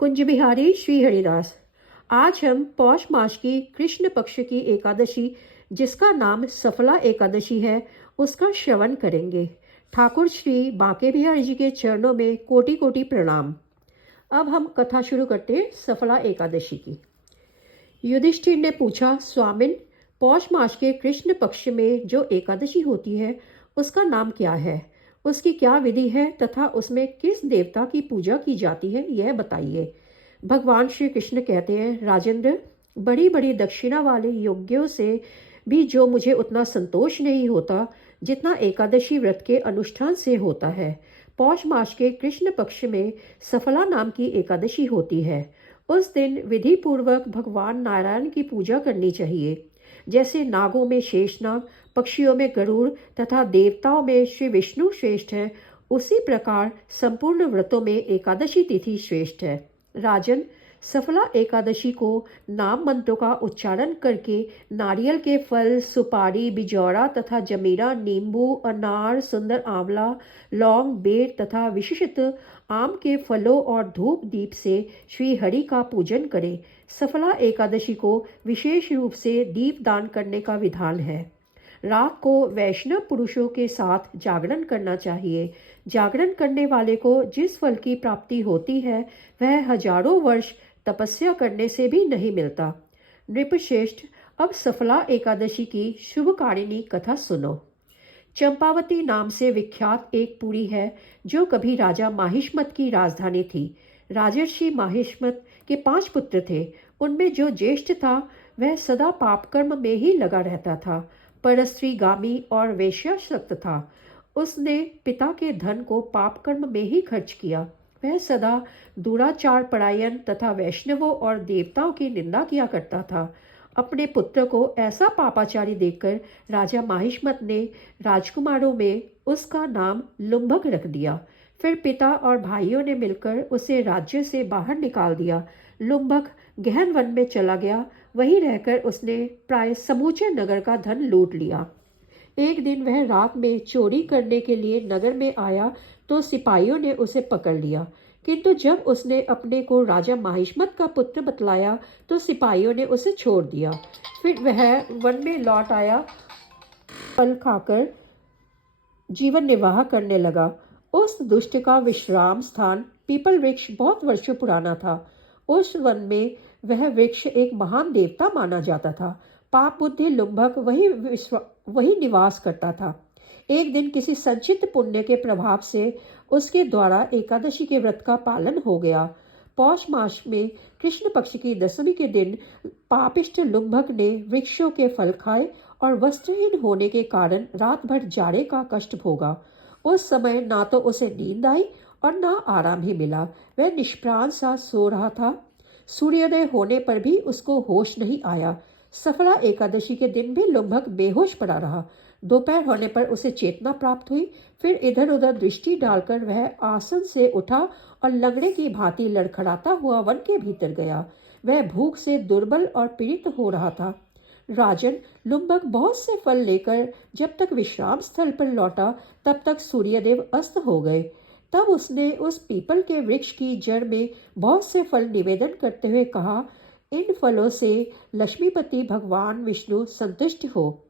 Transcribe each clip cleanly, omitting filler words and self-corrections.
कुंज बिहारी श्री हरिदास। आज हम पौष मास की कृष्ण पक्ष की एकादशी, जिसका नाम सफला एकादशी है, उसका श्रवण करेंगे। ठाकुर श्री बांके बिहारी जी के चरणों में कोटि कोटि प्रणाम। अब हम कथा शुरू करते हैं सफला एकादशी की। युधिष्ठिर ने पूछा, स्वामिन, पौष मास के कृष्ण पक्ष में जो एकादशी होती है उसका नाम क्या है, उसकी क्या विधि है तथा उसमें किस देवता की पूजा की जाती है, यह बताइए। भगवान श्री कृष्ण कहते हैं, राजेंद्र, बड़ी बड़ी दक्षिणा वाले यज्ञों से भी जो मुझे उतना संतोष नहीं होता जितना एकादशी व्रत के अनुष्ठान से होता है। पौष मास के कृष्ण पक्ष में सफला नाम की एकादशी होती है। उस दिन विधि पूर्वक भगवान नारायण की पूजा करनी चाहिए। जैसे नागों में शेषनाग, पक्षियों में गरुड़ तथा देवताओं में श्री विष्णु श्रेष्ठ है, उसी प्रकार संपूर्ण व्रतों में एकादशी तिथि श्रेष्ठ है। राजन, सफला एकादशी को नाम मंत्रों का उच्चारण करके नारियल के फल, सुपारी, बिजौरा तथा जमीरा, नींबू, अनार, सुंदर आंवला, लौंग, बेर तथा विशिष्ट आम के फलों और धूप दीप से श्री हरि का पूजन करें। सफला एकादशी को विशेष रूप से दीप दान करने का विधान है। रात को वैष्णव पुरुषों के साथ जागरण करना चाहिए। जागरण करने वाले को जिस फल की प्राप्ति होती है वह हजारों वर्ष तपस्या करने से भी नहीं मिलता। नृपश्रेष्ठ, अब सफला एकादशी की शुभकारिणी कथा सुनो। चंपावती नाम से विख्यात एक पुरी है जो कभी राजा माहिष्मत की राजधानी थी। राजर्षि माहिष्मत के 5 पुत्र थे। उनमें जो ज्येष्ठ था वह सदा पाप कर्म में ही लगा रहता था, परस्त्रीगामी और वेश्यासक्त था। उसने पिता के धन को पाप कर्म में ही खर्च किया। वह सदा दुराचार परायण तथा वैष्णवों और देवताओं की निंदा किया करता था। अपने पुत्र को ऐसा पापाचारी देखकर राजा माहिष्मत ने राजकुमारों में उसका नाम लुम्भक रख दिया। फिर पिता और भाइयों ने मिलकर उसे राज्य से बाहर निकाल दिया। लुम्भक गहन वन में चला गया। वहीं रहकर उसने प्राय समूचे नगर का धन लूट लिया। एक दिन वह रात में चोरी करने के लिए नगर में आया तो सिपाहियों ने उसे पकड़ लिया, किंतु जब उसने अपने को राजा माहिष्मत का पुत्र बतलाया तो सिपाहियों ने उसे छोड़ दिया। फिर वह वन में लौट आया, फल खाकर जीवन निर्वाह करने लगा। उस दुष्ट का विश्राम स्थान पीपल वृक्ष बहुत वर्षों पुराना था। उस वन में वह वृक्ष एक महान देवता माना जाता था। पाप बुद्धि लुम्भक वही निवास करता था। एक दिन किसी संचित पुण्य के प्रभाव से उसके द्वारा एकादशी के व्रत का पालन हो गया। पौष मास में कृष्ण पक्ष की दशमी के दिन पापिष्ट लुम्भक ने वृक्षों के फल खाए और वस्त्रहीन होने के कारण रात भर जाड़े का कष्ट भोगा। उस समय ना तो उसे नींद आई और ना आराम ही मिला। वह निष्प्राण सा सो रहा था। सूर्योदय होने पर भी उसको होश नहीं आया। सफला एकादशी के दिन भी लुम्भक बेहोश पड़ा रहा। दोपहर होने पर उसे चेतना प्राप्त हुई। फिर इधर उधर दृष्टि डालकर वह आसन से उठा और लंगड़े की भांति लड़खड़ाता हुआ वन के भीतर गया। वह भूख से दुर्बल और पीड़ित हो रहा था। राजन, लुम्भक बहुत से फल लेकर जब तक विश्राम स्थल पर लौटा तब तक सूर्यदेव अस्त हो गए। तब उसने उस पीपल के वृक्ष की जड़ में बहुत से फल निवेदन करते हुए कहा, इन फलों से लक्ष्मीपति भगवान विष्णु संतुष्ट हो।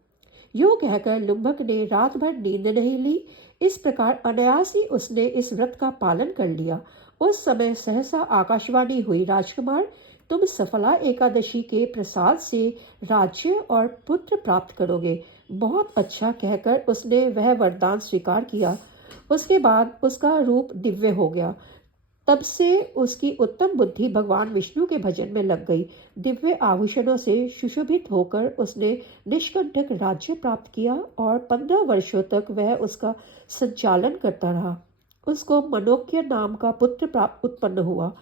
यूं कहकर लुम्भक ने रात भर नींद नहीं ली। इस प्रकार अनायास ही उसने इस व्रत का पालन कर लिया। उस समय सहसा आकाशवाणी हुई, राजकुमार, तुम सफला एकादशी के प्रसाद से राज्य और पुत्र प्राप्त करोगे। बहुत अच्छा कहकर उसने वह वरदान स्वीकार किया। उसके बाद उसका रूप दिव्य हो गया। तब से उसकी उत्तम बुद्धि भगवान विष्णु के भजन में लग गई। दिव्य आभूषणों से सुशोभित होकर उसने निष्कंटक राज्य प्राप्त किया और 15 वर्षों तक वह उसका संचालन करता रहा। उसको मनोज्ञ नाम का पुत्र उत्पन्न हुआ।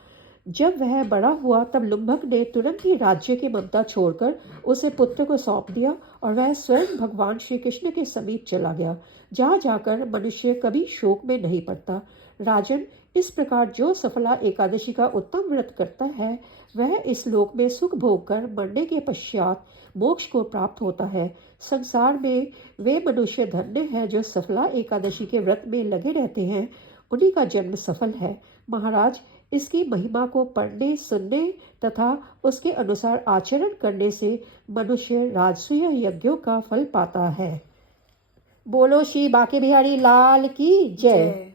जब वह बड़ा हुआ तब लुम्भक ने तुरंत ही राज्य की ममता छोड़कर उसे पुत्र को सौंप दिया और वह स्वयं भगवान श्री कृष्ण के समीप चला गया, जहाँ जाकर मनुष्य कभी शोक में नहीं पड़ता। राजन, इस प्रकार जो सफला एकादशी का उत्तम व्रत करता है वह इस लोक में सुख भोग कर मरने के पश्चात मोक्ष को प्राप्त होता है। संसार में वे मनुष्य धन्य है जो सफला एकादशी के व्रत में लगे रहते हैं, उन्हीं का जन्म सफल है। महाराज, इसकी महिमा को पढ़ने, सुनने तथा उसके अनुसार आचरण करने से मनुष्य राजसूय यज्ञों का फल पाता है। बोलो श्री बांके बिहारी लाल की जय।